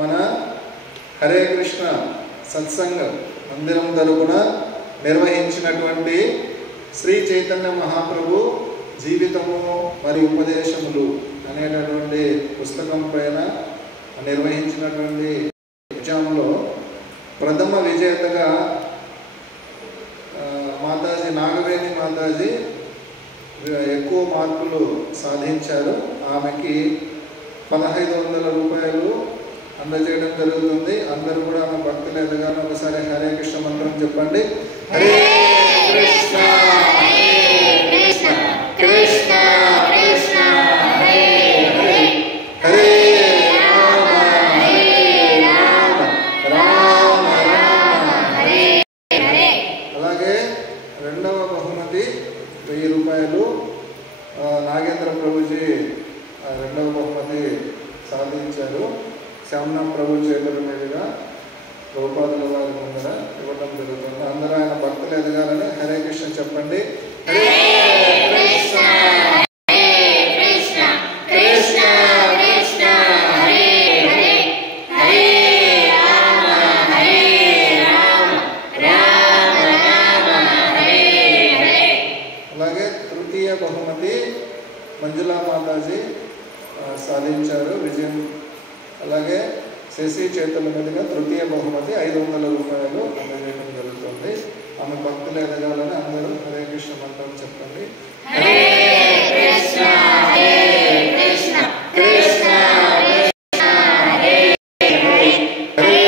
మన హరే కృష్ణ సత్సంగ మందిరం తరపున నిర్వహించినటువంటి శ్రీ చైతన్య మహాప్రభు జీవితము మరియు ఉపదేశములు అనేటటువంటి పుస్తకం పైన నిర్వహించినటువంటి ఎగ్జామ్లో ప్రథమ విజేతగా మాతాజీ నాగవేణి మాతాజీ ఎక్కువ మార్కులు సాధించారు. ఆమెకి 1500 రూపాయలు అందజేయడం జరుగుతుంది. అందరూ కూడా ఆమె భక్తులు ఎదగాలని ఒకసారి హరే కృష్ణ మంత్రం చెప్పండి. హరే కృష్ణ కృష్ణ కృష్ణ హరే హరే హరే రామ రామ రామ హరే హరే. అలాగే రెండవ బహుమతి 1000 రూపాయలు నాగేంద్ర ప్రభుజీ రెండవ బహుమతి సాధించారు. శ్యామనా ప్రభు చేతుల మీదుగా గోపాదుల వారి ముందర ఇవ్వడం జరుగుతుంది. అందరూ ఆయన భక్తులు ఎదగాలని హరే కృష్ణ చెప్పండి. హరే కృష్ణ కృష్ణ కృష్ణ కృష్ణ హరే హరే హరే రామ హరే రామ రామ రామ హరే హరే. అలాగే తృతీయ బహుమతి మంజులా మాతాజీ సాధించారు విజయం. అలాగే శశి చేతుల మీదుగా తృతీయ బహుమతి 500 రూపాయలు అందజేయడం జరుగుతుంది. ఆమె భక్తులు ఎదగాలని అందరూ హరే కృష్ణ మంత్రం చెప్పండి. హరే కృష్ణ హరే కృష్ణ కృష్ణ కృష్ణ హరే హరే హరే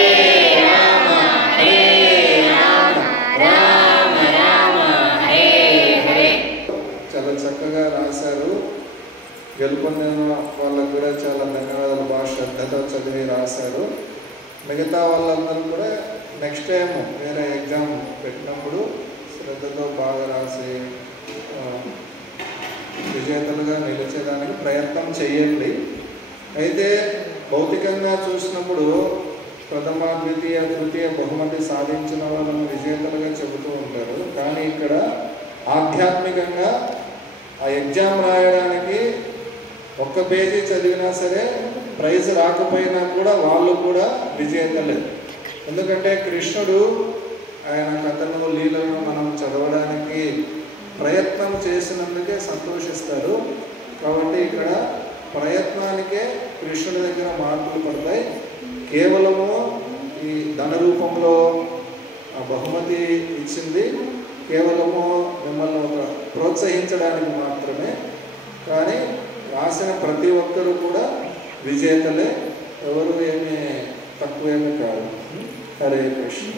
రామ హరే రామ రామ రామ హరే హరే. చాలా చక్కగా రాశారు. గెలుపొందిన వాళ్ళకు కూడా చాలా ధన్యవాదాలు. బాగా శ్రద్ధతో చదివి రాశారు. మిగతా వాళ్ళందరూ కూడా నెక్స్ట్ టైం వేరే ఎగ్జామ్ పెట్టినప్పుడు శ్రద్ధతో బాగా రాసి విజేతలుగా నిలిచేదానికి ప్రయత్నం చేయండి. అయితే భౌతికంగా చూసినప్పుడు ప్రథమ ద్వితీయ తృతీయ బహుమతి సాధించిన వాళ్ళను విజేతలుగా చెబుతూ ఉంటారు. కానీ ఇక్కడ ఆధ్యాత్మికంగా ఆ ఎగ్జామ్ రాయడానికి 1 పేజీ చదివినా సరే ప్రైజ్ రాకపోయినా కూడా వాళ్ళు కూడా విజేతలే. ఎందుకంటే కృష్ణుడు ఆయన కథను లీలను మనం చదవడానికి ప్రయత్నం చేసినందుకే సంతోషిస్తారు. కాబట్టి ఇక్కడ ప్రయత్నానికే కృష్ణుడి దగ్గర మార్కులు పడతాయి. కేవలము ఈ ధన రూపంలో బహుమతి ఇచ్చింది కేవలము మిమ్మల్ని ఒక ప్రోత్సహించడానికి మాత్రమే. కానీ రాసిన ప్రతి ఒక్కరూ కూడా విజేతలే, ఎవరు ఏమీ తక్కువేమీ కాదు. హరే కృష్ణ.